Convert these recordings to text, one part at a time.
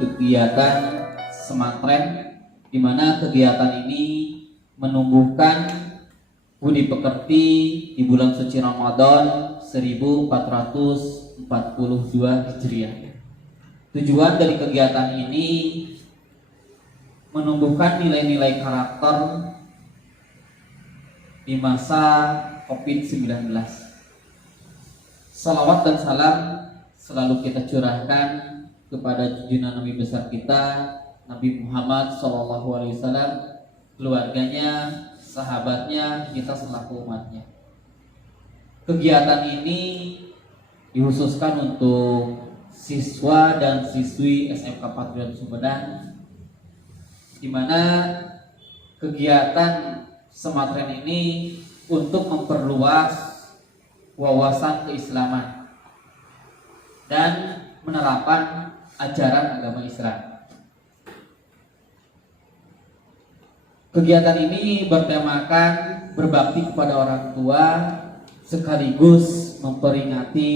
kegiatan Semantren, di mana kegiatan ini menumbuhkan budi pekerti di bulan suci Ramadan 1442 Hijriah. Tujuan dari kegiatan ini menumbuhkan nilai-nilai karakter di masa COVID-19. Salawat dan salam selalu kita curahkan kepada junjungan Nabi besar kita, Nabi Muhammad SAW, keluarganya, sahabatnya, kita selaku umatnya. Kegiatan ini dikhususkan untuk siswa dan siswi SMK Patriot Sumedang, di mana kegiatan Semantren ini untuk memperluas wawasan keislaman dan menerapkan ajaran agama Islam. Kegiatan ini bertemakan berbakti kepada orang tua sekaligus memperingati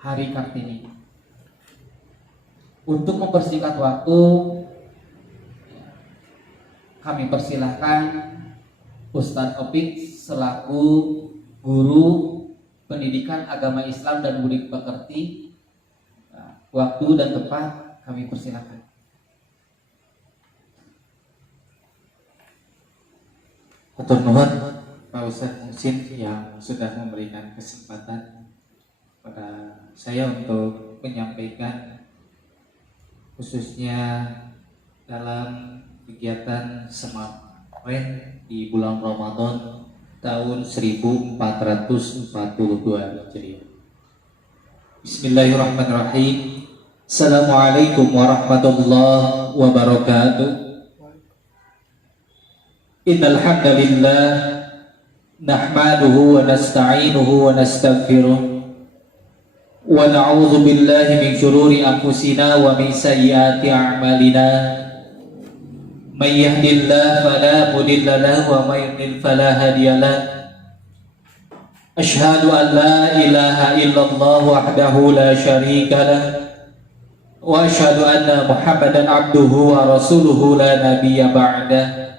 Hari Kartini. Untuk mempersingkat waktu, kami persilahkan Ustadz Opik selaku guru pendidikan agama Islam dan budi pekerti. Waktu dan tempat kami persilahkan. Hatur nuhun Pak Ustadz Muhsin yang sudah memberikan kesempatan pada saya untuk menyampaikan khususnya dalam kegiatan Semantren di bulan Ramadan tahun 1442 Hijriah. Bismillahirrahmanirrahim. Assalamualaikum warahmatullahi wabarakatuh. Innal hamdalillah nahmaduhu wa nasta'inuhu wa nastaghfiruh wa na'udzu billahi min shururi anfusina wa min sayyiati a'malina. May yahdihillahu fala mudilla lahu wa may yudlil fala hadiya lahu. Asyhadu an la ilaha illallah wahdahu la syarika lahu wa asyhadu anna Muhammadan abduhu wa rasuluhu la nabiyya ba'dah.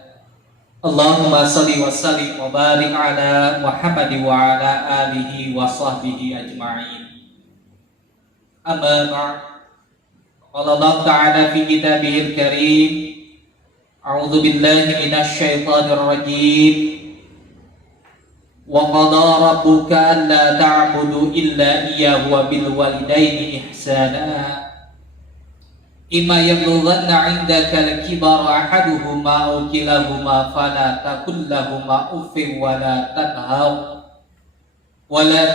Allahumma salli wa sallim wa barik ala Muhammad wa ala alihi wa sahbihi ajma'in. Amma ba'd. Qala Allah ta'ala fi kitabihil karim, a'udzu billahi minasy syaithanir rajim. Wa qada rabbuka alla ta'budu illa iyyahu wa bil walidaini ihsana. Imma yablughanna 'indaka al-kibara ahaduhuma aw kilahuma fala taqul lahumā uffin wa la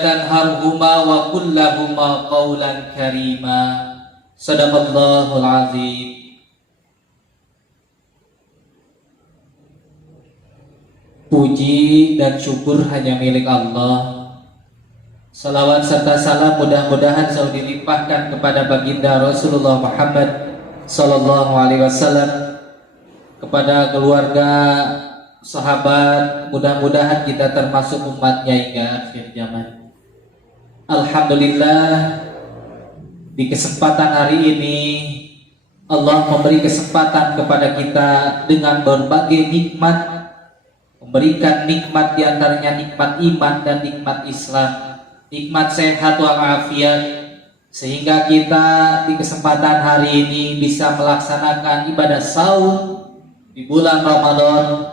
tanharhuma wa qul lahumā qawlan karīmā. Shadaqallahul 'azim. Puji dan syukur hanya milik Allah. Salawat serta salam mudah-mudahan selalu dilimpahkan kepada baginda Rasulullah Muhammad Sallallahu Alaihi Wasallam, kepada keluarga, sahabat, mudah-mudahan kita termasuk umatnya hingga akhir zaman. Alhamdulillah, di kesempatan hari ini Allah memberi kesempatan kepada kita dengan berbagai nikmat, memberikan nikmat diantaranya nikmat iman dan nikmat Islam, nikmat sehat walafiat, sehingga kita di kesempatan hari ini bisa melaksanakan ibadah saum di bulan Ramadan,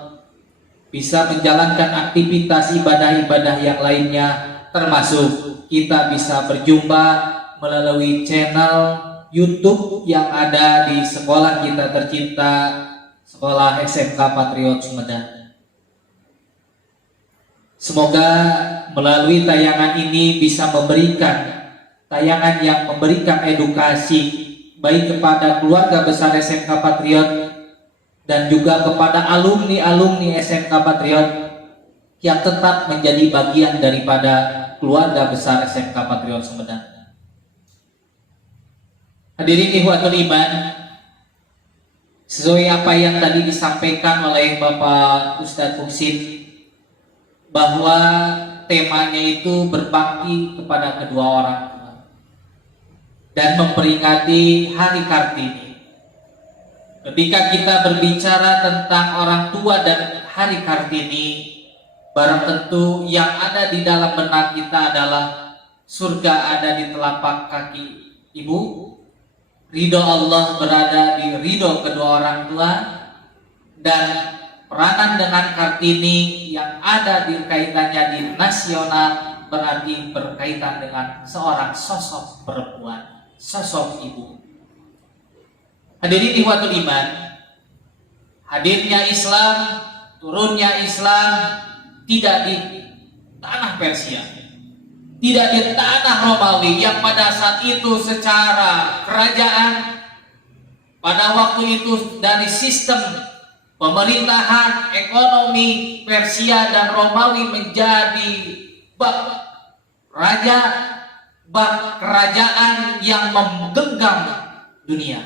bisa menjalankan aktivitas ibadah-ibadah yang lainnya, termasuk kita bisa berjumpa melalui channel YouTube yang ada di sekolah kita tercinta, Sekolah SMK Patriot Sumedang. Semoga melalui tayangan ini bisa memberikan tayangan yang memberikan edukasi baik kepada keluarga besar SMK Patriot dan juga kepada alumni-alumni SMK Patriot yang tetap menjadi bagian daripada keluarga besar SMK Patriot Sumedang. Hadirin ikhwatul iman, sesuai apa yang tadi disampaikan oleh Bapak Ustadz Muhsin, bahwa temanya itu berbakti kepada kedua orang tua. dan memperingati Hari Kartini. Ketika kita berbicara tentang orang tua dan Hari Kartini, barang tentu yang ada di dalam benak kita adalah surga ada di telapak kaki ibu, ridho Allah berada di ridho kedua orang tua, dan peranan dengan Kartini yang ada di kaitannya di nasional berarti berkaitan dengan seorang sosok perempuan, sosok ibu. Hadirin ikhwatul iman, hadirnya Islam, turunnya Islam tidak di tanah Persia, tidak di tanah Romawi yang pada saat itu secara kerajaan pada waktu itu dari sistem pemerintahan ekonomi Persia dan Romawi menjadi bab raja, bab kerajaan yang menggenggam dunia.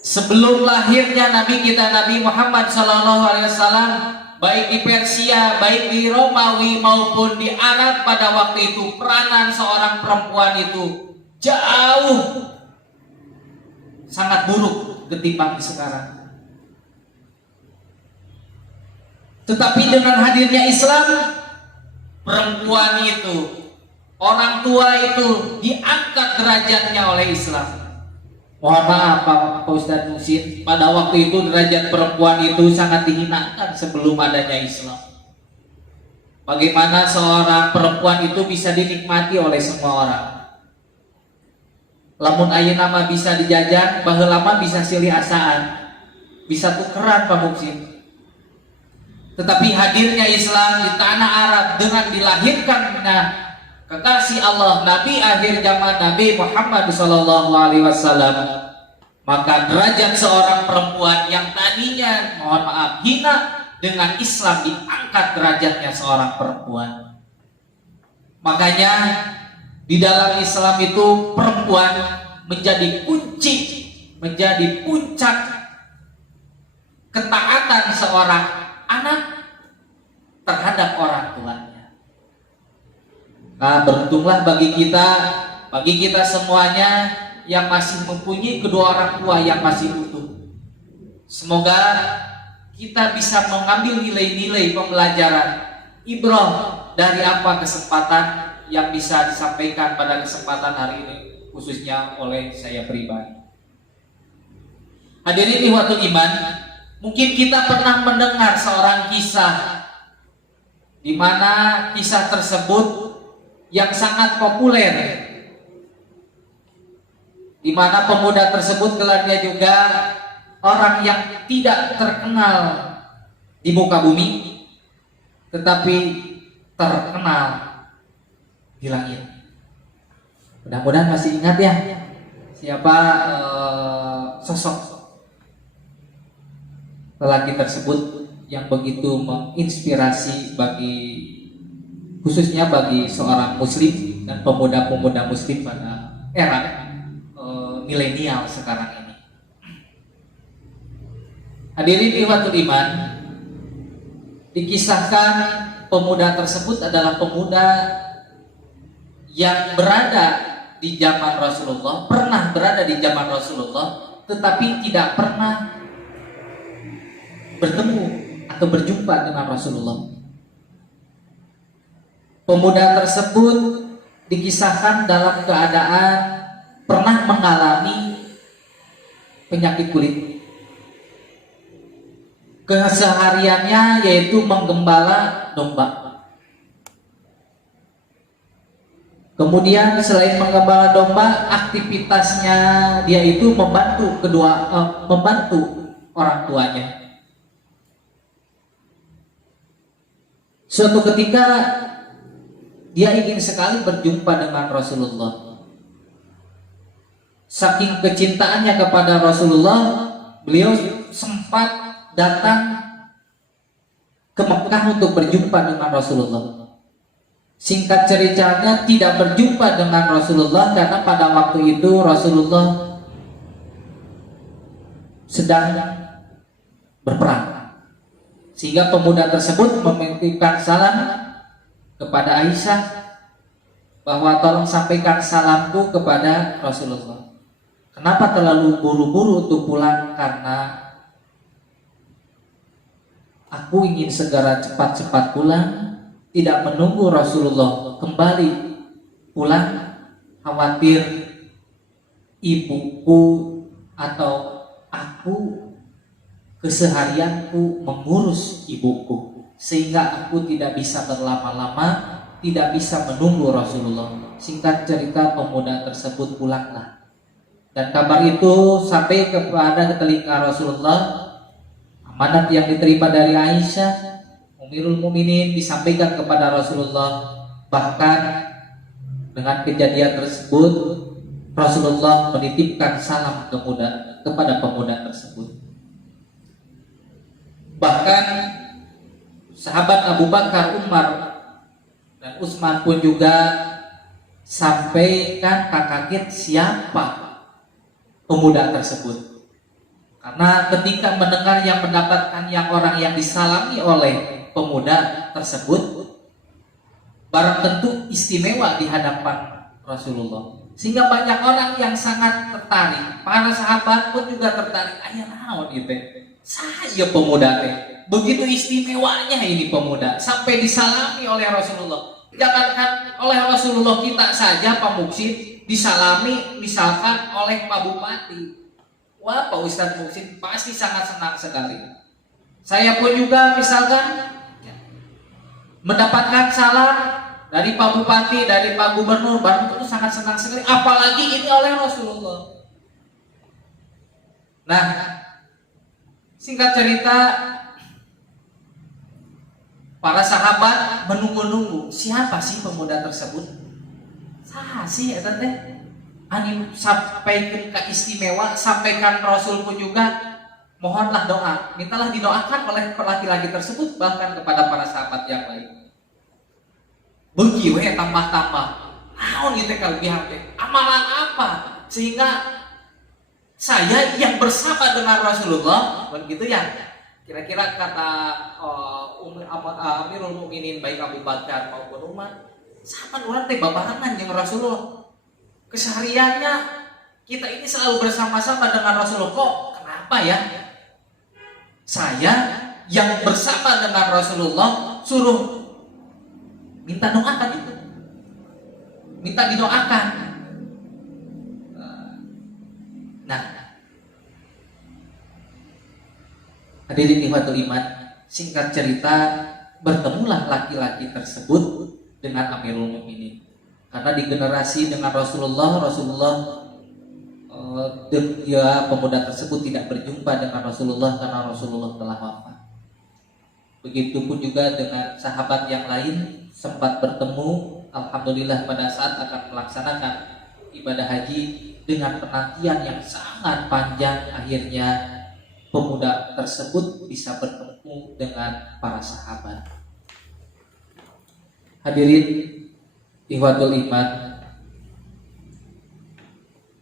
Sebelum lahirnya Nabi kita Nabi Muhammad SAW, baik di Persia, baik di Romawi maupun di Arab pada waktu itu, peranan seorang perempuan itu jauh sangat buruk ketimbang sekarang. Tetapi dengan hadirnya Islam, perempuan itu, orang tua itu diangkat derajatnya oleh Islam. Mohon maaf Pak Ustadz Musin, pada waktu itu derajat perempuan itu sangat dihinakan sebelum adanya Islam. Bagaimana seorang perempuan itu bisa dinikmati oleh semua orang? Lamun ayeuna mah bisa dijajan, baheula mah bisa silih asaan, bisa tukeran Pak Musin. Tetapi hadirnya Islam di tanah Arab dengan dilahirkannya kekasih Allah, Nabi akhir zaman Nabi Muhammad SAW, maka derajat seorang perempuan yang tadinya mohon maaf hina, dengan Islam diangkat derajatnya seorang perempuan. Makanya di dalam Islam itu perempuan menjadi kunci, menjadi puncak ketaatan seorang anak terhadap orang tuanya. Nah, beruntunglah bagi kita semuanya yang masih mempunyai kedua orang tua yang masih utuh. Semoga kita bisa mengambil nilai-nilai pembelajaran, ibrah dari apa kesempatan yang bisa disampaikan pada kesempatan hari ini, khususnya oleh saya pribadi. Hadirin ikhwatul iman, mungkin kita pernah mendengar seorang kisah di mana kisah tersebut yang sangat populer, di mana pemuda tersebut gelarnya juga orang yang tidak terkenal di muka bumi, tetapi terkenal di langit. Mudah-mudahan masih ingat ya siapa sosok lelaki tersebut yang begitu menginspirasi khususnya bagi seorang muslim dan pemuda-pemuda muslim pada era milenial sekarang ini. Hadirin ikhwatul iman, dikisahkan pemuda tersebut adalah pemuda yang berada di zaman Rasulullah, pernah berada di zaman Rasulullah, tetapi tidak pernah bertemu atau berjumpa dengan Rasulullah. Pemuda tersebut dikisahkan dalam keadaan pernah mengalami penyakit kulit. Kesehariannya yaitu menggembala domba. Kemudian selain menggembala domba, aktivitasnya dia itu membantu orang tuanya. Suatu ketika dia ingin sekali berjumpa dengan Rasulullah. Saking kecintaannya kepada Rasulullah, beliau sempat datang ke Mekah untuk berjumpa dengan Rasulullah. Singkat ceritanya tidak berjumpa dengan Rasulullah karena pada waktu itu Rasulullah sedang berperang. Sehingga pemuda tersebut menitipkan salam kepada Aisyah bahwa tolong sampaikan salamku kepada Rasulullah. Kenapa terlalu buru-buru untuk pulang? Karena aku ingin segera cepat-cepat pulang, tidak menunggu Rasulullah kembali pulang, khawatir ibuku atau aku keseharianku mengurus ibuku, sehingga aku tidak bisa berlama-lama, tidak bisa menunggu Rasulullah. Singkat cerita, pemuda tersebut pulanglah, dan kabar itu sampai kepada telinga Rasulullah. Amanat yang diterima dari Aisyah Ummul Mukminin disampaikan kepada Rasulullah. Bahkan dengan kejadian tersebut, Rasulullah menitipkan salam kepada pemuda tersebut. Bahkan sahabat Abu Bakar, Umar, dan Utsman pun juga sampaikan kaget siapa pemuda tersebut. Karena ketika mendengar yang mendapatkan yang orang yang disalami oleh pemuda tersebut, barang tentu istimewa di hadapan Rasulullah. Sehingga banyak orang yang sangat tertarik. Para sahabat pun juga tertarik. Aya naon ieu teh? Saya pemuda teh. Begitu istimewanya ini pemuda sampai disalami oleh Rasulullah. Jangankan oleh Rasulullah, kita saja Pak Muksin disalami misalkan oleh Pak Bupati. Wah, Pak Ustadz Muksin pasti sangat senang sekali. Saya pun juga misalkan mendapatkan salam dari Pak Bupati, dari Pak Gubernur, barang tentu sangat senang sekali. Apalagi ini oleh Rasulullah. Nah, singkat cerita, para sahabat menunggu-nunggu siapa sih pemuda tersebut. Saha sih eta teh? Anu sampaikan keistimewa, sampaikan Rasul pun juga mohonlah doa, mintalah didoakan oleh laki-laki tersebut, bahkan kepada para sahabat yang lain. Beuki we tambah-tambah. Naon ieu teh kalebihan teh? Amalan apa sehingga saya yang bersama dengan Rasulullah, begitu ya? Kira-kira kata Amirul Mukminin baik Abu Bakar maupun Umar, sahabat urang teh babarengan jeung Rasulullah. Kesehariannya kita ini selalu bersama-sama dengan Rasulullah. Kok kenapa ya saya yang bersama dengan Rasulullah suruh minta doakan itu, minta didoakan. Nah, hadirin ikhwatul iman, singkat cerita, bertemulah laki-laki tersebut dengan Amirul Mukminin. Karena di generasi dengan Rasulullah, pemuda tersebut tidak berjumpa dengan Rasulullah karena Rasulullah telah wafat. Begitupun juga dengan sahabat yang lain sempat bertemu, alhamdulillah pada saat akan melaksanakan ibadah haji dengan penantian yang sangat panjang. Akhirnya pemuda tersebut bisa bertemu dengan para sahabat. Hadirin ikhwatul iman,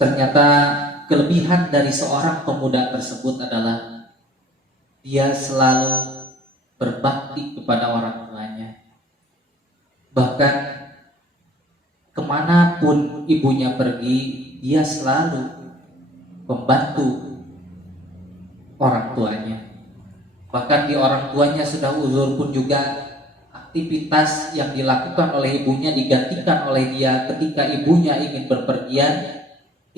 ternyata kelebihan dari seorang pemuda tersebut adalah dia selalu berbakti kepada orang tuanya. Bahkan kemanapun ibunya pergi, dia selalu membantu orang tuanya. Bahkan di orang tuanya sudah uzur pun juga, aktivitas yang dilakukan oleh ibunya digantikan oleh dia. Ketika ibunya ingin berpergian,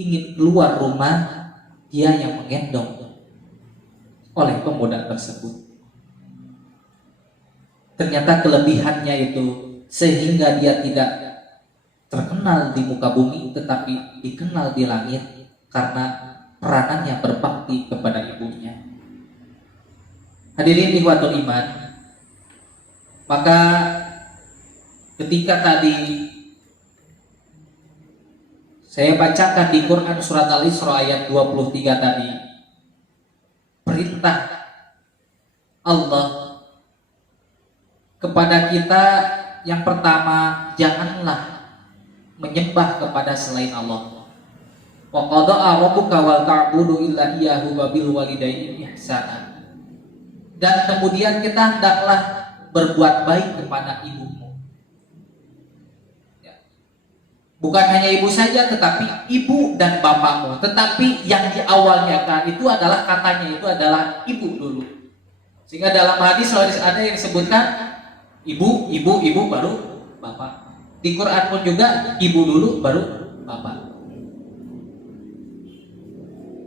ingin keluar rumah, dia yang menggendong oleh pemuda tersebut. Ternyata kelebihannya itu sehingga dia tidak terkenal di muka bumi, tetapi dikenal di langit karena peranannya berbakti kepada ibunya. Hadirin ikhwatul iman, maka ketika tadi saya bacakan di Quran surat Al-Isra ayat 23 tadi, perintah Allah kepada kita yang pertama, janganlah menyembah kepada selain Allah. Wa qada'a rabbuka wa ta'budu illa iyyahu wa bil walidayni ihsana. Dan kemudian kita hendaklah berbuat baik kepada ibumu. Ya. Bukan hanya ibu saja, tetapi ibu dan bapakmu. Tetapi yang di awalnya kan itu adalah katanya itu adalah ibu dulu. Sehingga dalam hadis ada yang disebutkan ibu, ibu, ibu baru bapak. Di Quran pun juga ibu dulu baru bapak.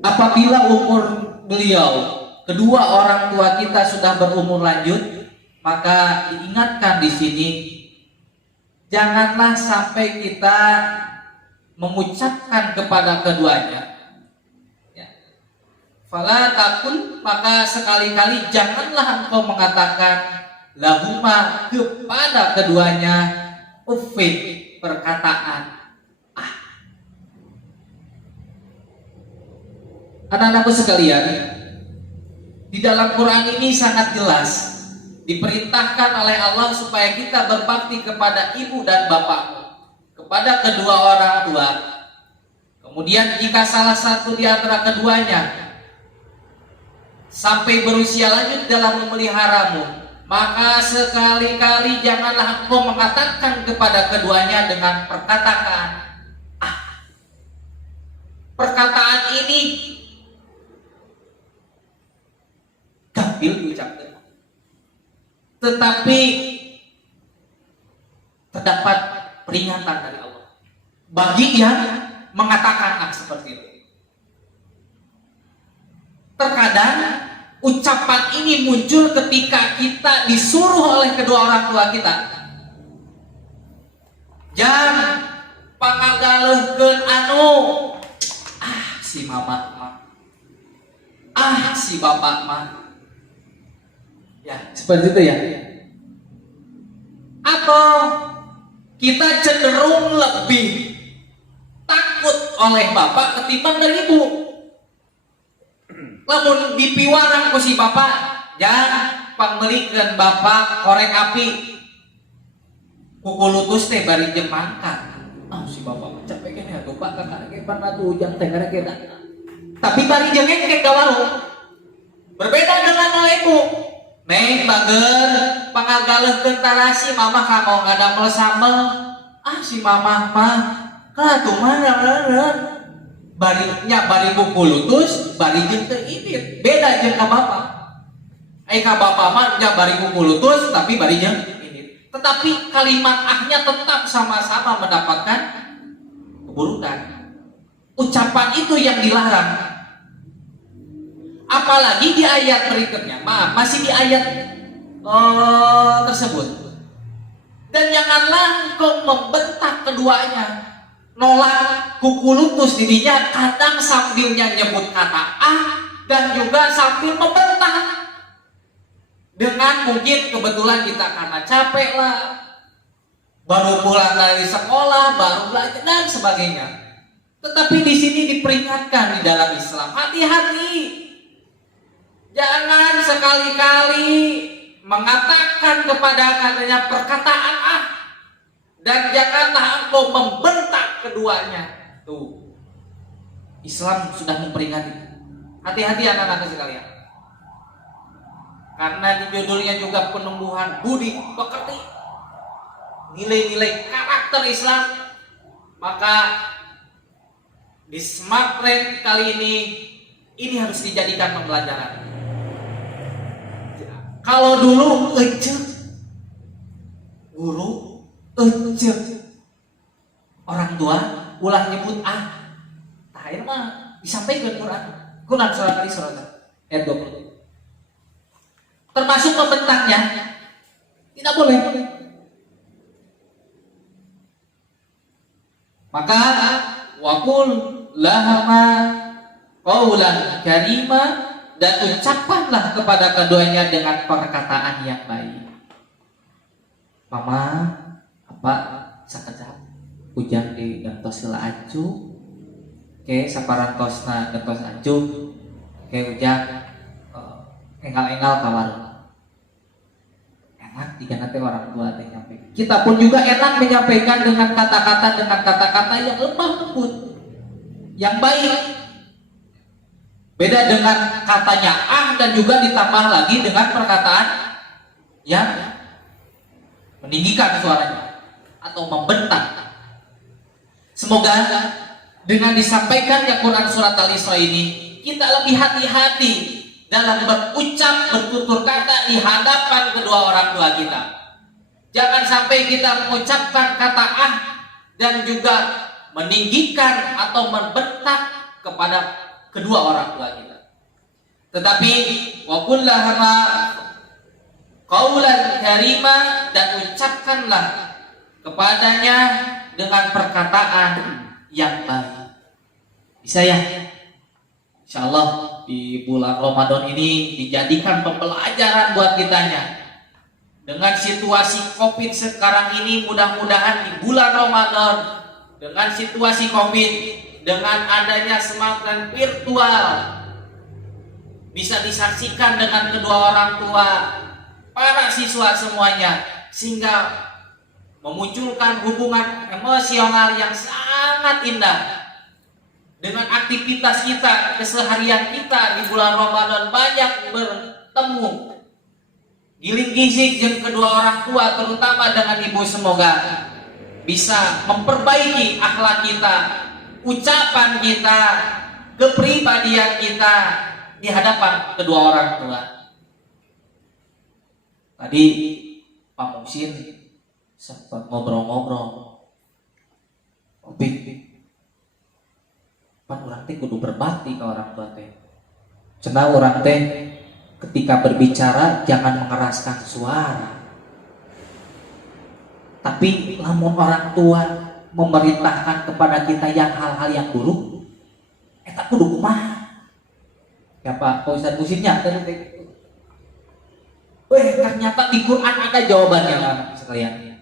Apabila umur beliau, kedua orang tua kita sudah berumur lanjut, maka diingatkan di sini, janganlah sampai kita mengucapkan kepada keduanya. Ya. Fala takun, maka sekali-kali janganlah engkau mengatakan lahuma kepada keduanya uffin, perkataan ah. Anak-anakku sekalian, di dalam Quran ini sangat jelas diperintahkan oleh Allah supaya kita berbakti kepada ibu dan bapakmu, kepada kedua orang tua. Kemudian jika salah satu di antara keduanya sampai berusia lanjut dalam memeliharamu, maka sekali-kali janganlah engkau mengatakan kepada keduanya dengan perkataan ah. Perkataan ini gampil diucapkan, tetapi terdapat peringatan dari Allah bagi yang mengatakan seperti itu. Terkadang ucapan ini muncul ketika kita disuruh oleh kedua orang tua kita. Jangan pangagaleuhkeun anu si mama mah, si bapak mah. Ya, seperti itu ya. Atau kita cenderung lebih takut oleh bapak ketimbang dari ibu. Lamun dipiwarang ku si bapak, jangan pangmelikeun bapak korek api. Kukulutus teh bari jemangkat. Si bapak capek kene atuh Pak, kakak ge pan atuh ujang teh gara kena. Tapi bari jengeng ke warung. Berbeda dengan ibu. Neng bager pangagaleuhkeun tarasi mama kamu ngadamel sambel. Si mama mah katuh mana bari kukulutus bari jeung teu idit. Beda jeung ka bapak. Ka bapak mah nya bari kukulutus tapi bari jeung idit. Tetapi kalimat ahnya tetap sama-sama mendapatkan keburukan. Ucapan itu yang dilarang. Apalagi di ayat berikutnya, masih di ayat tersebut. Dan janganlah engkau membentak keduanya, nolak kukulutus dirinya, kadang sambilnya nyebut kata dan juga sambil membentak. Dengan mungkin kebetulan kita karena capek lah, baru pulang dari sekolah, baru belajar dan sebagainya. Tetapi di sini diperingatkan di dalam Islam, hati-hati. Jangan sekali-kali mengatakan kepada katanya perkataan dan janganlah engkau membentak keduanya. Tuh, Islam sudah memperingati. Hati-hati anak-anak sekalian. Karena di judulnya juga penumbuhan budi pekerti, nilai-nilai karakter Islam, maka di Smart Trend kali ini harus dijadikan pembelajaran. Kalau dulu guru orang tua ulah nyebut ini mah disampaikan Quran surat Al-Isra ayat 20. Termasuk membentaknya tidak boleh. Maka waqul lahama qaulan karima, dan ucapkanlah kepada keduanya dengan perkataan yang baik. Mama, apa sakejap ujang di gantos heula acu, ke saparantosna gantos acu, ke ujang engal-engal ka warung. Enak jika nanti orang tua teh nyampe. Kita pun juga enak menyampaikan dengan kata-kata yang lemah lembut, yang baik. Beda dengan katanya dan juga ditambah lagi dengan perkataan yang meninggikan suaranya atau membentak. Semoga dengan disampaikannya Quran surat Al-Isra ini, kita lebih hati-hati dalam berucap, bertutur kata di hadapan kedua orang tua kita. Jangan sampai kita mengucapkan kata dan juga meninggikan atau membentak kepada kedua orang tua kita. Tetapi wa kullahama qaulan karima, dan ucapkanlah kepadanya dengan perkataan yang baik. Bisa ya? Insyaallah di bulan Ramadan ini dijadikan pembelajaran buat kitanya. Dengan situasi Covid sekarang ini, mudah-mudahan di bulan Ramadan dengan situasi Covid, dengan adanya semakin virtual, bisa disaksikan dengan kedua orang tua, para siswa semuanya, sehingga memunculkan hubungan emosional yang sangat indah. Dengan aktivitas kita, keseharian kita di bulan Ramadan banyak bertemu, giling-gisik dengan kedua orang tua, terutama dengan ibu. Semoga bisa memperbaiki akhlak kita, ucapan kita, kepribadian kita di hadapan kedua orang tua. Tadi Pak Muhsin sempat ngobrol-ngobrol, pan orang teh kudu berbakti ke orang tua teh. Cenah orang teh ketika berbicara jangan mengeraskan suara. Tapi lamun orang tua memerintahkan kepada kita yang hal-hal yang buruk, eta kudu kumaha? Ya Pak Ustaz Muhsinnya teh. Ternyata di Quran ada jawabannya anak sekalian.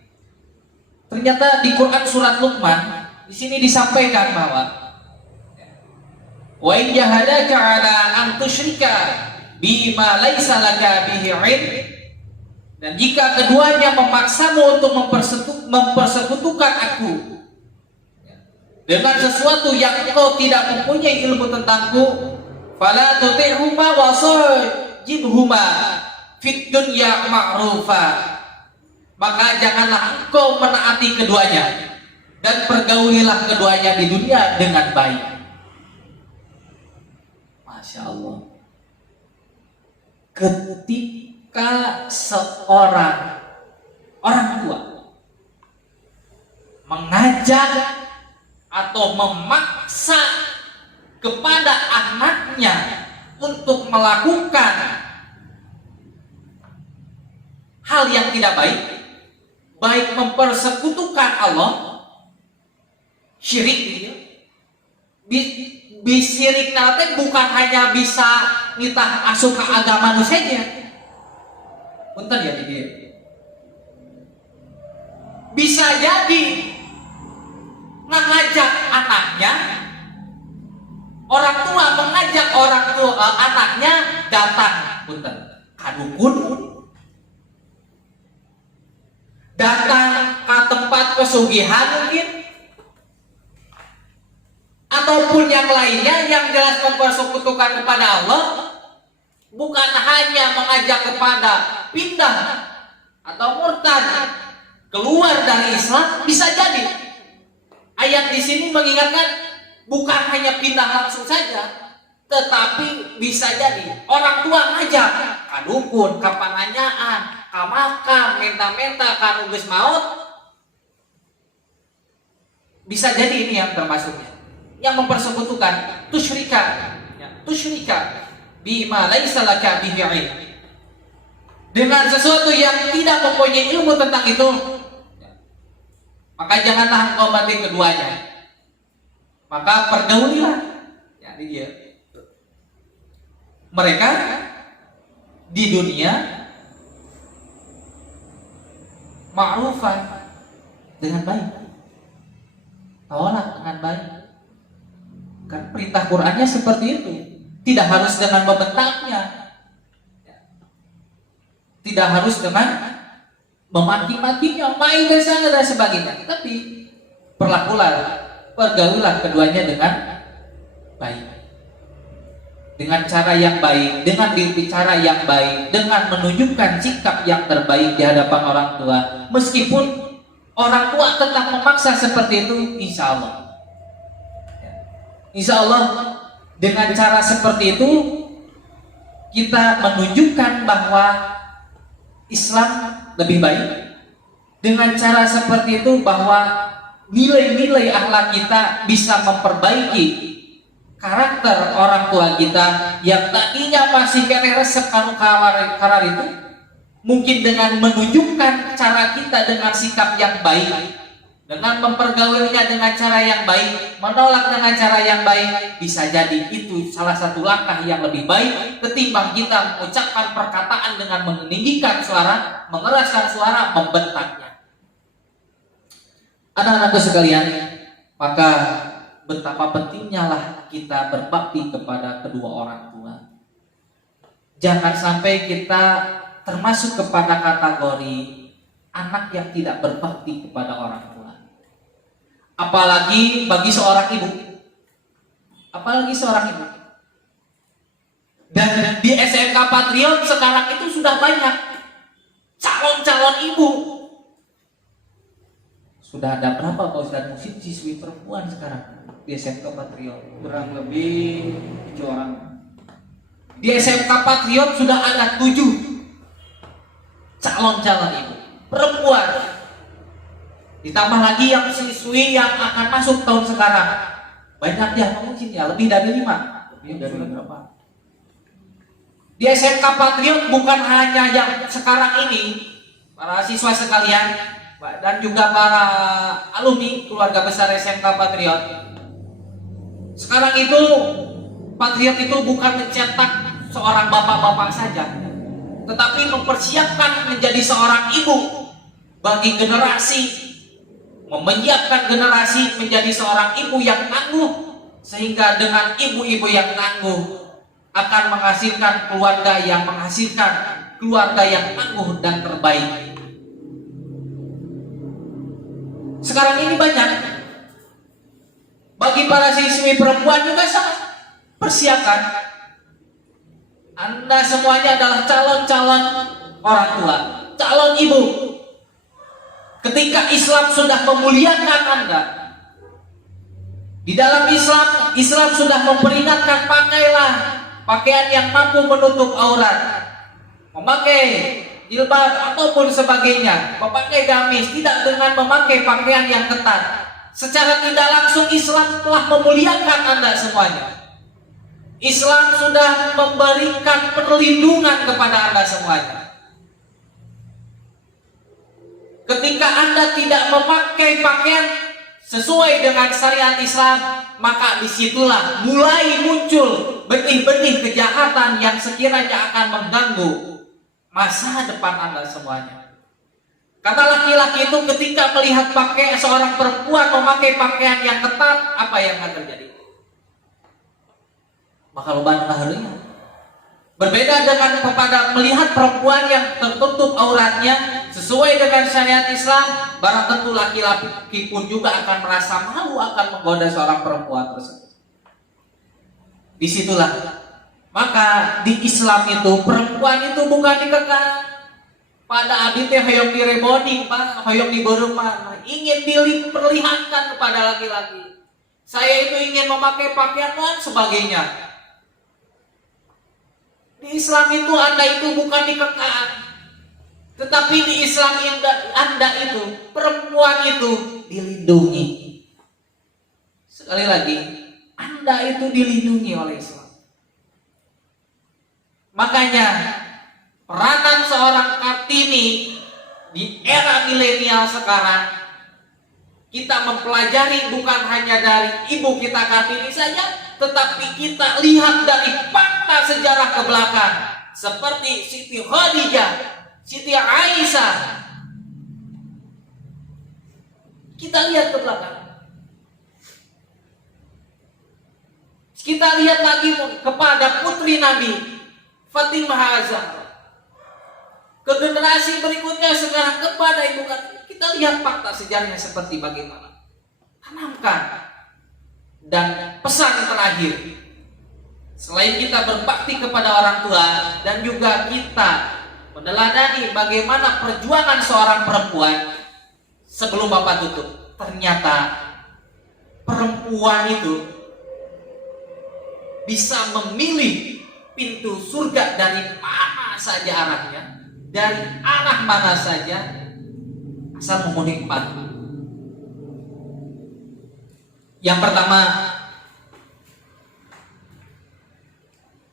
Ternyata di Quran surat Luqman di sini disampaikan bahwa wa in jahadaka ala an tusyrika bima laisa laka bihi ilm, dan jika keduanya memaksamu untuk mempersekutukan aku dengan sesuatu yang engkau tidak mempunyai ilmu tentangku, fala tuti'huma wa sajidhuma fit dunya ma'rufa, maka janganlah engkau menaati keduanya dan pergaulilah keduanya di dunia dengan baik. Masya Allah. Ketika seorang orang tua mengajak atau memaksa kepada anaknya untuk melakukan hal yang tidak baik, baik mempersekutukan Allah, syirik gitu. Bisirik nanti bukan hanya bisa nitah asup ke agama nu saja. Punten ya dia. Bisa jadi mengajak anaknya, orang tua mengajak orang tua anaknya datang, punten, kadukun, datang ke tempat pesugihan mungkin, ataupun yang lainnya yang jelas mempersekutukan kepada Allah, bukan hanya mengajak kepada pindah atau murtad keluar dari Islam. Bisa jadi ayat di sini mengingatkan bukan hanya pindah langsung saja, tetapi bisa jadi orang tua ngajak kadukun, kapanganyaan, kamakam, menta-menta, kanuges maut. Bisa jadi ini yang termasuknya, yang mempersekutukan tusyrika bima laisa laka bihi ilm, dengan sesuatu yang tidak mempunyai ilmu tentang itu, maka janganlah engkau mati keduanya, maka pergaulilah. Ya, ini dia. Mereka di dunia ma'rufan, dengan baik, tolak dengan baik. Kan perintah Qur'annya seperti itu. Tidak harus dengan membentaknya, tidak harus dengan memaki-makinya, main dan sana dan sebagainya. Tapi pergaulilah keduanya dengan baik, dengan cara yang baik, dengan berbicara yang baik, dengan menunjukkan sikap yang terbaik di hadapan orang tua. Meskipun orang tua tetap memaksa seperti itu, insya Allah Insya Allah dengan cara seperti itu kita menunjukkan bahwa Islam lebih baik. Dengan cara seperti itu bahwa nilai-nilai akhlak kita bisa memperbaiki karakter orang tua kita yang tadinya masih kena resep karar itu, mungkin dengan menunjukkan cara kita dengan sikap yang baik, dengan mempergaulinya dengan cara yang baik, menolak dengan cara yang baik, bisa jadi itu salah satu langkah yang lebih baik ketimbang kita mengucapkan perkataan dengan meninggikan suara, mengeraskan suara, membentaknya. Anak-anakku sekalian, maka betapa pentingnya lah kita berbakti kepada kedua orang tua. Jangan sampai kita termasuk kepada kategori anak yang tidak berbakti kepada orang tua. Apalagi bagi seorang ibu. Dan di SMK Patriot sekarang itu sudah banyak calon-calon ibu. Sudah ada berapa Pak Ustadz siswi perempuan sekarang di SMK Patriot? Kurang lebih 7 orang. Di SMK Patriot sudah ada 7 calon-calon ibu perempuan. Ditambah lagi yang siswi yang akan masuk tahun sekarang. Banyak ya, mungkin ya lebih dari 5. Lebih dari berapa? Di SMK Patriot bukan hanya yang sekarang ini, para siswa sekalian dan juga para alumni keluarga besar SMK Patriot. Sekarang itu Patriot itu bukan mencetak seorang bapak-bapak saja, tetapi mempersiapkan menjadi seorang ibu bagi generasi, menyiapkan generasi menjadi seorang ibu yang tangguh, sehingga dengan ibu-ibu yang tangguh akan menghasilkan keluarga yang tangguh dan terbaik. Sekarang ini banyak bagi para siswi perempuan juga sama. Persiapkan, Anda semuanya adalah calon-calon orang tua, calon ibu. Ketika Islam sudah memuliakan Anda, di dalam Islam sudah memperingatkan, pakailah pakaian yang mampu menutup aurat, memakai jilbab ataupun sebagainya, memakai gamis, tidak dengan memakai pakaian yang ketat. Secara tidak langsung Islam telah memuliakan Anda semuanya. Islam sudah memberikan perlindungan kepada Anda semuanya. Ketika Anda tidak memakai pakaian sesuai dengan syariat Islam, maka disitulah mulai muncul benih-benih kejahatan yang sekiranya akan mengganggu masa depan Anda semuanya. Kata laki-laki itu ketika melihat seorang perempuan memakai pakaian yang ketat, apa yang akan terjadi? Bakal bahagia. Berbeda dengan kepada melihat perempuan yang tertutup auratnya sesuai dengan syariat Islam, barang tentu laki-laki pun juga akan merasa malu akan menggoda seorang perempuan tersebut. Disitulah maka di Islam itu perempuan itu bukan dikekang. Pada abdi teh hoyong direboni, hoyong diberumah, ingin diperlihatkan kepada laki-laki. Saya itu ingin memakai pakaian dan sebagainya. Di Islam itu Anda itu bukan dikekang, tetapi di Islam Anda itu, perempuan itu dilindungi. Sekali lagi, Anda itu dilindungi oleh Islam. Makanya peranan seorang Kartini di era milenial sekarang, kita mempelajari bukan hanya dari ibu kita Kartini saja, tetapi kita lihat dari fakta sejarah ke belakang, seperti Siti Khadijah, Siti Aisyah. Kita lihat ke belakang. Kita lihat lagi kepada putri Nabi Fatimah Az-Zahra. Ke generasi berikutnya sekarang kepada ibu Kartini. Kita lihat fakta sejarahnya seperti bagaimana. Tanamkan. Dan pesan terakhir, selain kita berbakti kepada orang tua dan juga kita meneladani bagaimana perjuangan seorang perempuan, sebelum Bapak tutup, ternyata perempuan itu bisa memilih pintu surga dari mana saja arahnya, dari arah mana saja, asal memenuhi 4. Yang pertama,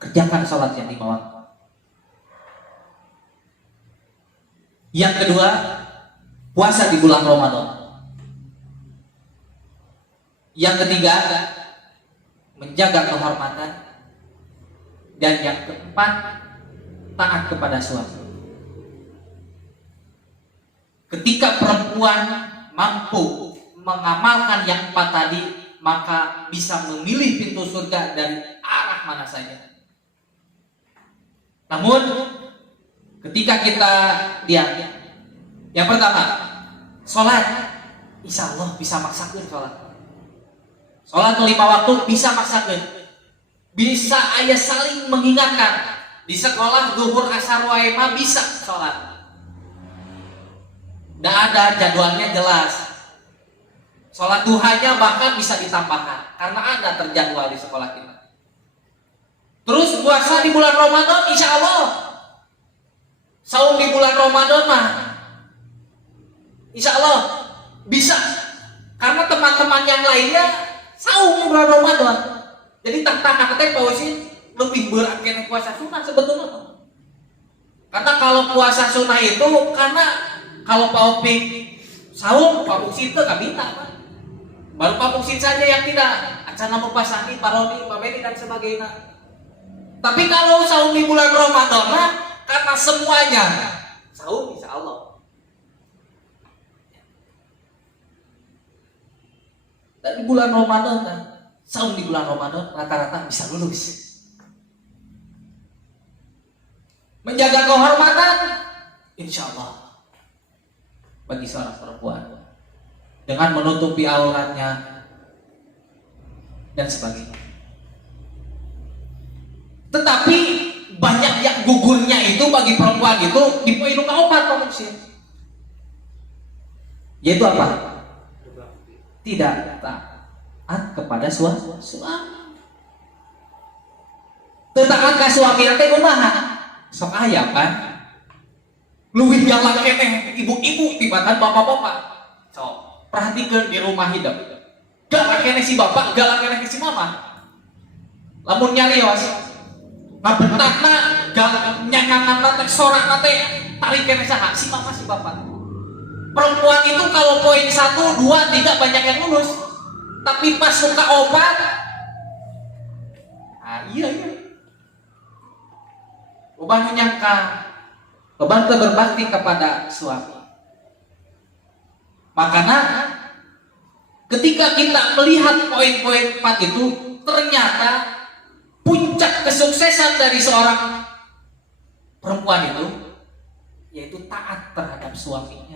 kerjakan sholat yang 5 waktu. Yang kedua, puasa di bulan Ramadan. Yang ketiga, menjaga kehormatan. Dan yang keempat, taat kepada suami. Ketika perempuan mampu mengamalkan yang 4 tadi, maka bisa memilih pintu surga dari arah mana saja. Namun ketika kita lihat, yang pertama, sholat, insya Allah bisa maksakan sholat. Sholat 5 waktu bisa maksakan. Bisa ayah saling mengingatkan. Di sekolah zuhur asar waema bisa sholat. Tidak ada jadwalnya jelas. Sholat duhanya bahkan bisa ditambahkan karena ada terjadwal di sekolah kita. Terus puasa di bulan Ramadan, insya Allah. Saum di bulan Ramadan mah, insya Allah bisa. Karena teman-teman yang lainnya saum di bulan Ramadan. Jadi tantangan teh pausin lebih berat kena puasa sunnah sebetulnya. Karena kalau puasa sunnah itu, karena kalau Pak Opik saum, Pak Buksin itu gak minta, Pak. Baru Pak Buksin saja yang tidak. Acana Mupasani, Pak Roni, Pak Beni dan sebagainya. Tapi kalau saum di bulan Ramadan, karena semuanya saum insya Allah. Dan di bulan Ramadan, saum di bulan Ramadan rata-rata bisa lulus. Menjaga kehormatan, insya Allah, bagi seorang perempuan dengan menutupi auratnya dan sebagainya. Tetapi banyak yang gugurnya itu bagi perempuan itu di poin keempat manusia. Yaitu apa? Tidak taat kepada suami. Taat ke suami nanti kumaha? Sok aya kan? Luwih galak keneh ibu-ibu tibatan bapak-bapak. Sok perhatikan di rumah hidup. Galak keneh si bapak, galak keneh si mama. Lamun nyarios ngabentakna galak nyangangan teh sorak teh tarik keneh saha si mama si bapak. Perempuan itu kalau poin 1, 2, 3 banyak yang lulus. Tapi pas suka obat, iya. Beban menyangka, beban berbakti kepada suami. Makanya ketika kita melihat poin-poin 4 itu, ternyata puncak kesuksesan dari seorang perempuan itu yaitu taat terhadap suaminya.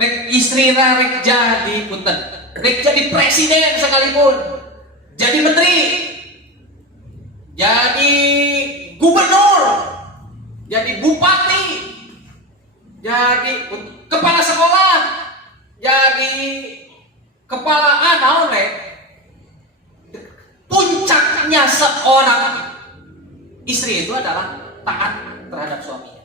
Rek istri rek jadi punten, rek jadi presiden sekalipun, jadi menteri, jadi gubernur, jadi bupati, jadi kepala sekolah, jadi kepala naon puncaknya seorang istri itu adalah taat terhadap suaminya.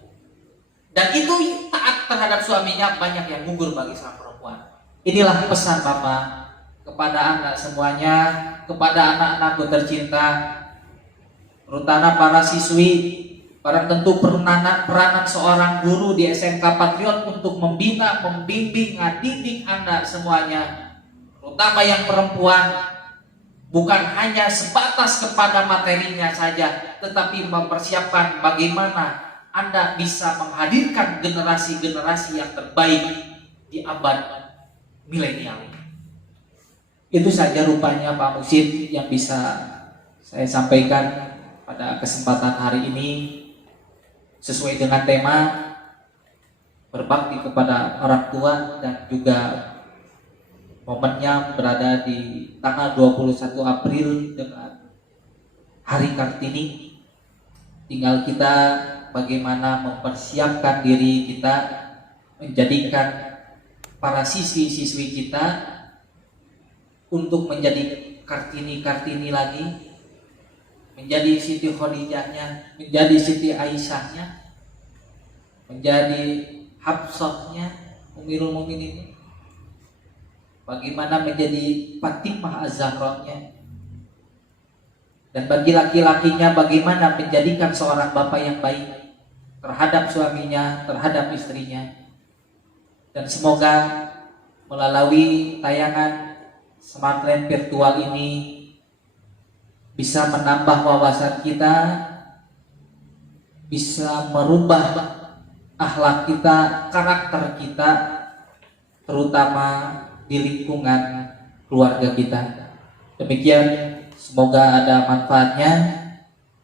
Dan itu taat terhadap suaminya banyak yang gugur bagi seorang perempuan. Inilah pesan Bapak kepada anak semuanya, kepada anak-anakku tercinta, terutama para siswi. Barang tentu peranan seorang guru di SMK Patriot untuk membina, membimbing, ngadidik anak semuanya, terutama yang perempuan, bukan hanya sebatas kepada materinya saja, tetapi mempersiapkan bagaimana Anda bisa menghadirkan generasi-generasi yang terbaik di abad milenial. Itu saja rupanya Pak Muksid yang bisa saya sampaikan pada kesempatan hari ini sesuai dengan tema berbakti kepada orang tua, dan juga momennya berada di tanggal 21 April dengan Hari Kartini. Tinggal kita bagaimana mempersiapkan diri kita, menjadikan para siswi-siswi kita untuk menjadi Kartini lagi, menjadi Siti Khadijahnya, menjadi Siti Aisyahnya, menjadi Hafsahnya, Umirul Mukminin. Bagaimana menjadi Fatimah Az-Zahranya. Dan bagi laki-lakinya bagaimana menjadikan seorang bapak yang baik terhadap suaminya, terhadap istrinya. Dan semoga melalui tayangan Smartland virtual ini bisa menambah wawasan kita, bisa merubah akhlak kita, karakter kita, terutama di lingkungan keluarga kita. Demikian, semoga ada manfaatnya.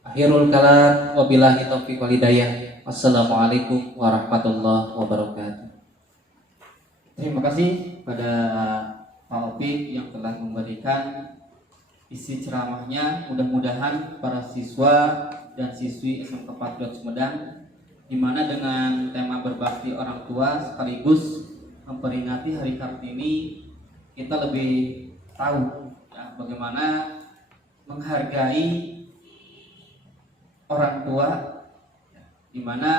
Akhirul kalam, wabillahi taufiq wal hidayah. Wassalamualaikum warahmatullahi wabarakatuh. Terima kasih pada Pak Opik yang telah memberikan isi ceramahnya. Mudah-mudahan para siswa dan siswi SMK Patriot Sumedang, di mana dengan tema berbakti orang tua sekaligus memperingati Hari Kartini, kita lebih tahu ya, bagaimana menghargai orang tua, di mana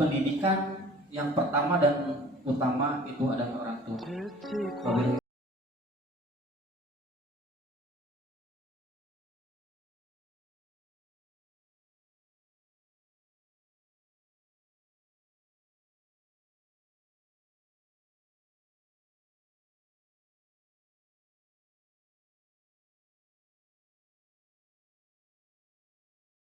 pendidikan yang pertama dan utama itu adalah orang tua.